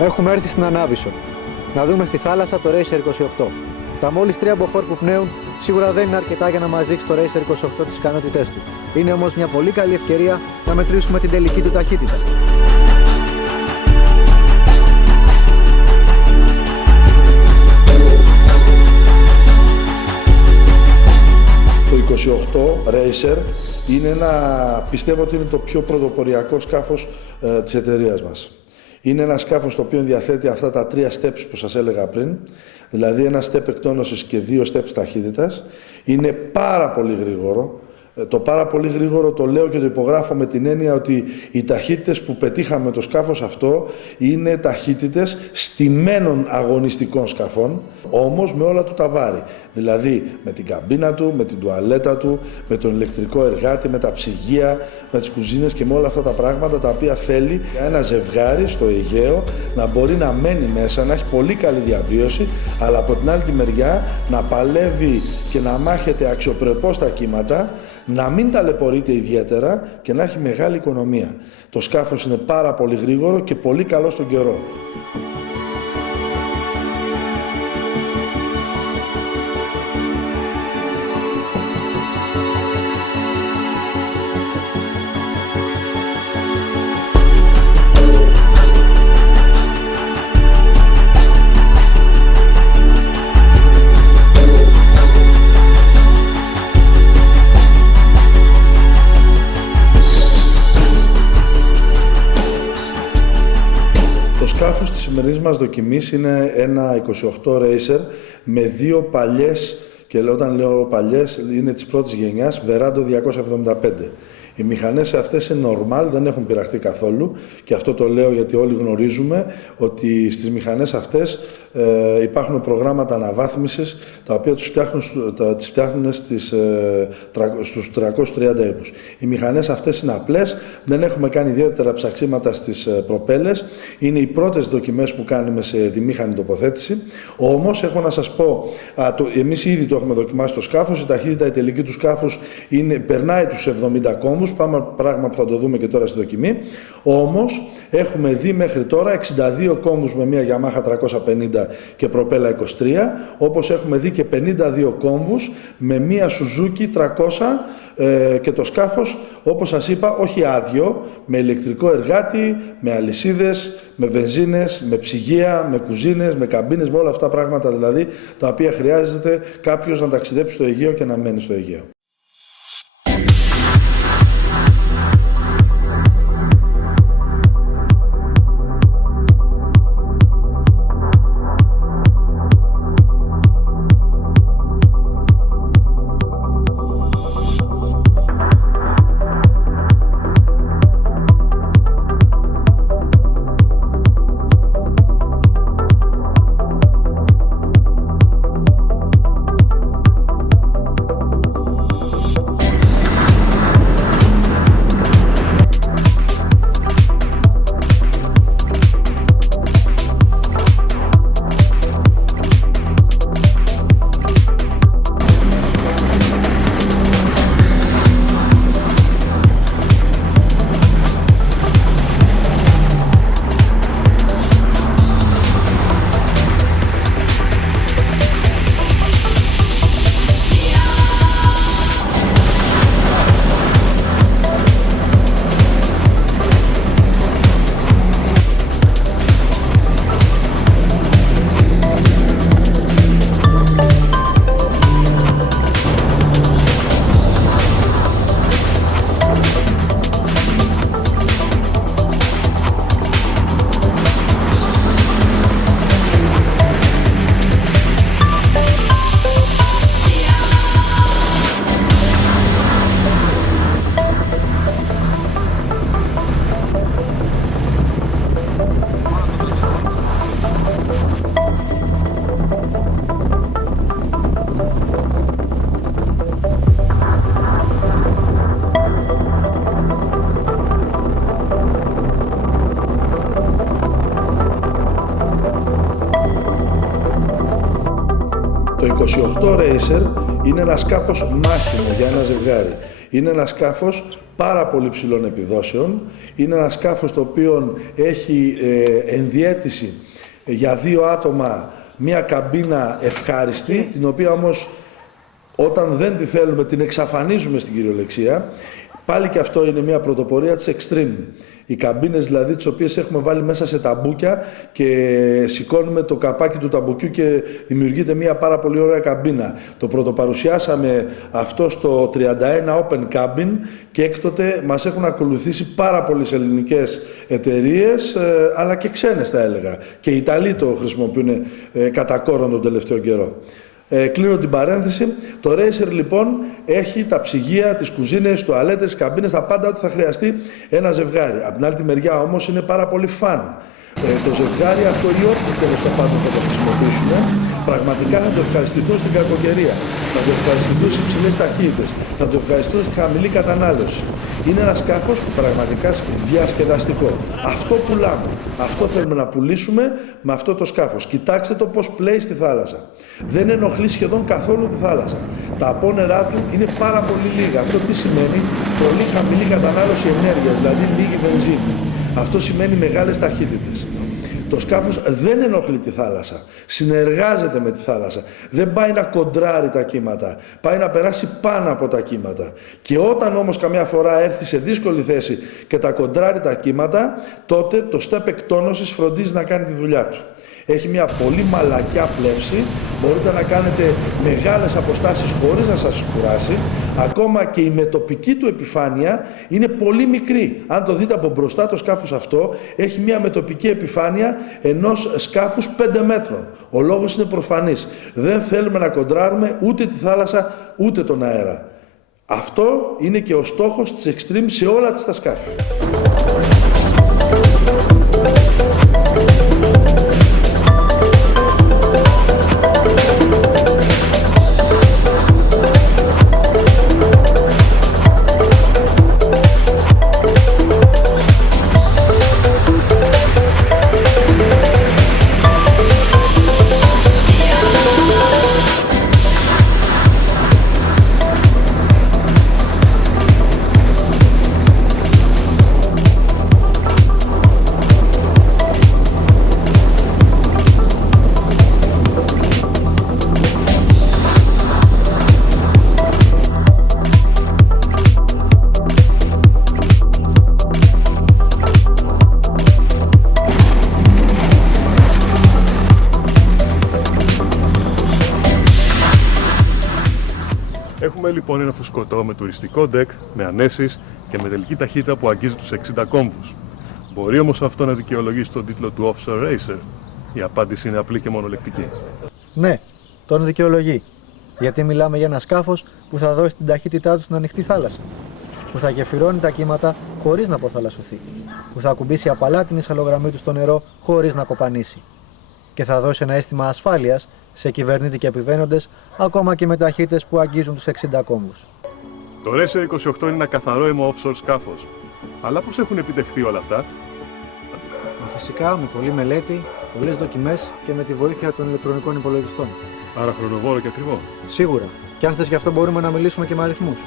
Έχουμε έρθει στην Ανάβησο. Να δούμε στη θάλασσα το Racer 28. Τα μόλις 3 μποφόρ που πνέουν σίγουρα δεν είναι αρκετά για να μας δείξει το Racer 28 τις ικανότητές του. Είναι όμως μια πολύ καλή ευκαιρία να μετρήσουμε την τελική του ταχύτητα. Το 28 Racer πιστεύω ότι είναι το πιο πρωτοποριακό σκάφος της εταιρείας μας. Είναι ένα σκάφος το οποίο διαθέτει αυτά τα 3 steps που σας έλεγα πριν, δηλαδή ένα step εκτόνωσης και 2 steps ταχύτητας. Είναι πάρα πολύ γρήγορο. Το πάρα πολύ γρήγορο το λέω και το υπογράφω με την έννοια ότι οι ταχύτητες που πετύχαμε το σκάφος αυτό είναι ταχύτητες στημένων αγωνιστικών σκαφών, όμως με όλα του τα βάρη. Δηλαδή με την καμπίνα του, με την τουαλέτα του, με τον ηλεκτρικό εργάτη, με τα ψυγεία, με τις κουζίνες και με όλα αυτά τα πράγματα τα οποία θέλει ένα ζευγάρι στο Αιγαίο να μπορεί να μένει μέσα, να έχει πολύ καλή διαβίωση, αλλά από την άλλη τη μεριά να παλεύει και να μάχεται αξιοπρεπώς τα κύματα, να μην ταλαιπωρείται ιδιαίτερα και να έχει μεγάλη οικονομία. Το σκάφος είναι πάρα πολύ γρήγορο και πολύ καλό στον καιρό. Το σκάφος της σημερινής μας δοκιμής είναι ένα 28 Racer με 2 παλιές, και όταν λέω παλιές είναι της πρώτης γενιάς, Verado 275. Οι μηχανές αυτές είναι normal, δεν έχουν πειραχτεί καθόλου και αυτό το λέω γιατί όλοι γνωρίζουμε ότι στις μηχανές αυτές υπάρχουν προγράμματα αναβάθμισης τα οποία τις φτιάχνουν στους 330 ύπους. Οι μηχανές αυτές είναι απλές, δεν έχουμε κάνει ιδιαίτερα ψαξίματα στις προπέλες, είναι οι πρώτες δοκιμές που κάνουμε σε διμήχανη τοποθέτηση. Όμως έχω να σας πω, εμείς ήδη το έχουμε δοκιμάσει το σκάφος, η ταχύτητα η τελική του σκάφους περνάει τους 70 κόμβους, πράγμα που θα το δούμε και τώρα στη δοκιμή. Όμως έχουμε δει μέχρι τώρα 62 κόμβους με μια Yamaha 350 και προπέλα 23, όπως έχουμε δει και 52 κόμβους με μια Suzuki 300 και το σκάφος, όπως σας είπα, όχι άδειο, με ηλεκτρικό εργάτη, με αλυσίδες, με βενζίνες, με ψυγεία, με κουζίνες, με καμπίνες, με όλα αυτά τα πράγματα δηλαδή, τα οποία χρειάζεται κάποιος να ταξιδέψει στο Αιγαίο και να μένει στο Αιγαίο. Το 28 Racer Είναι ένα σκάφος μάχημο για ένα ζευγάρι. Είναι ένα σκάφος πάρα πολύ ψηλών επιδόσεων. Είναι ένα σκάφος το οποίο έχει ενδιαίτηση για 2 άτομα, μια καμπίνα ευχάριστη, την οποία όμως όταν δεν τη θέλουμε την εξαφανίζουμε στην κυριολεξία. Πάλι και αυτό είναι μια πρωτοπορία της Extreme. Οι καμπίνες δηλαδή τις οποίες έχουμε βάλει μέσα σε ταμπούκια και σηκώνουμε το καπάκι του ταμπουκιού και δημιουργείται μια πάρα πολύ ωραία καμπίνα. Το πρωτοπαρουσιάσαμε αυτό στο 31 Open Cabin και έκτοτε μας έχουν ακολουθήσει πάρα πολλές ελληνικές εταιρείες, αλλά και ξένες θα έλεγα. Και οι Ιταλοί το χρησιμοποιούν κατά κόρον τον τελευταίο καιρό. Κλείνω την παρένθεση. Το Racer λοιπόν έχει τα ψυγεία, τις κουζίνες, τουαλέτες, τις καμπίνες, τα πάντα ό,τι θα χρειαστεί ένα ζευγάρι. Από την άλλη τη μεριά όμως είναι πάρα πολύ φαν. Το ζευγάρι αυτό ή ό,τι τέλος πάντων θα το χρησιμοποιήσουν, πραγματικά θα το ευχαριστηθούν στην κακοκαιρία, θα το ευχαριστηθούν στις υψηλές ταχύτητες, θα το ευχαριστούν στη χαμηλή κατανάλωση. Είναι ένα σκάφος πραγματικά διασκεδαστικό. Αυτό πουλάμε. Αυτό θέλουμε να πουλήσουμε με αυτό το σκάφος. Κοιτάξτε το πώς πλέει στη θάλασσα. Δεν ενοχλεί σχεδόν καθόλου τη θάλασσα. Τα απόνερά του είναι πάρα πολύ λίγα. Αυτό τι σημαίνει? Πολύ χαμηλή κατανάλωση ενέργειας, δηλαδή λίγη βενζίνη. Αυτό σημαίνει μεγάλες ταχύτητες. Το σκάφος δεν ενοχλεί τη θάλασσα, συνεργάζεται με τη θάλασσα, δεν πάει να κοντράρει τα κύματα, πάει να περάσει πάνω από τα κύματα. Και όταν όμως καμιά φορά έρθει σε δύσκολη θέση και τα κοντράρει τα κύματα, τότε το step εκτόνωσης φροντίζει να κάνει τη δουλειά του. Έχει μια πολύ μαλακιά πλεύση, μπορείτε να κάνετε μεγάλες αποστάσεις χωρίς να σας κουράσει. Ακόμα και η μετοπική του επιφάνεια είναι πολύ μικρή. Αν το δείτε από μπροστά το σκάφος αυτό, έχει μια μετοπική επιφάνεια ενός σκάφους 5 μέτρων. Ο λόγος είναι προφανής. Δεν θέλουμε να κοντράρουμε ούτε τη θάλασσα ούτε τον αέρα. Αυτό είναι και ο στόχος της Extreme σε όλα τα σκάφη. Έχουμε λοιπόν ένα φουσκωτό με τουριστικό ντεκ, με ανέσεις και με τελική ταχύτητα που αγγίζει τους 60 κόμβους. Μπορεί όμως αυτό να δικαιολογήσει τον τίτλο του Offshore Racer? Η απάντηση είναι απλή και μονολεκτική. Ναι, τον δικαιολογεί. Γιατί μιλάμε για ένα σκάφος που θα δώσει την ταχύτητά του στην ανοιχτή θάλασσα. Που θα γεφυρώνει τα κύματα χωρίς να αποθαλασσωθεί. Που θα ακουμπήσει απαλά την ισαλογραμμή του στο νερό χωρίς να κοπανίσει. Και θα δώσει ένα αίσθημα ασφάλειας σε κυβερνήτη και επιβαίνοντες, ακόμα και με ταχύτητες που αγγίζουν τους 60 κόμβους. Το Racer 28 είναι ένα καθαρό αιμο offshore σκάφος. Αλλά πώς έχουν επιτευχθεί όλα αυτά? Φυσικά με πολλή μελέτη, πολλές δοκιμές και με τη βοήθεια των ηλεκτρονικών υπολογιστών. Άρα χρονοβόρο και ακριβό. Σίγουρα. Και αν θες γι' αυτό μπορούμε να μιλήσουμε και με αριθμούς.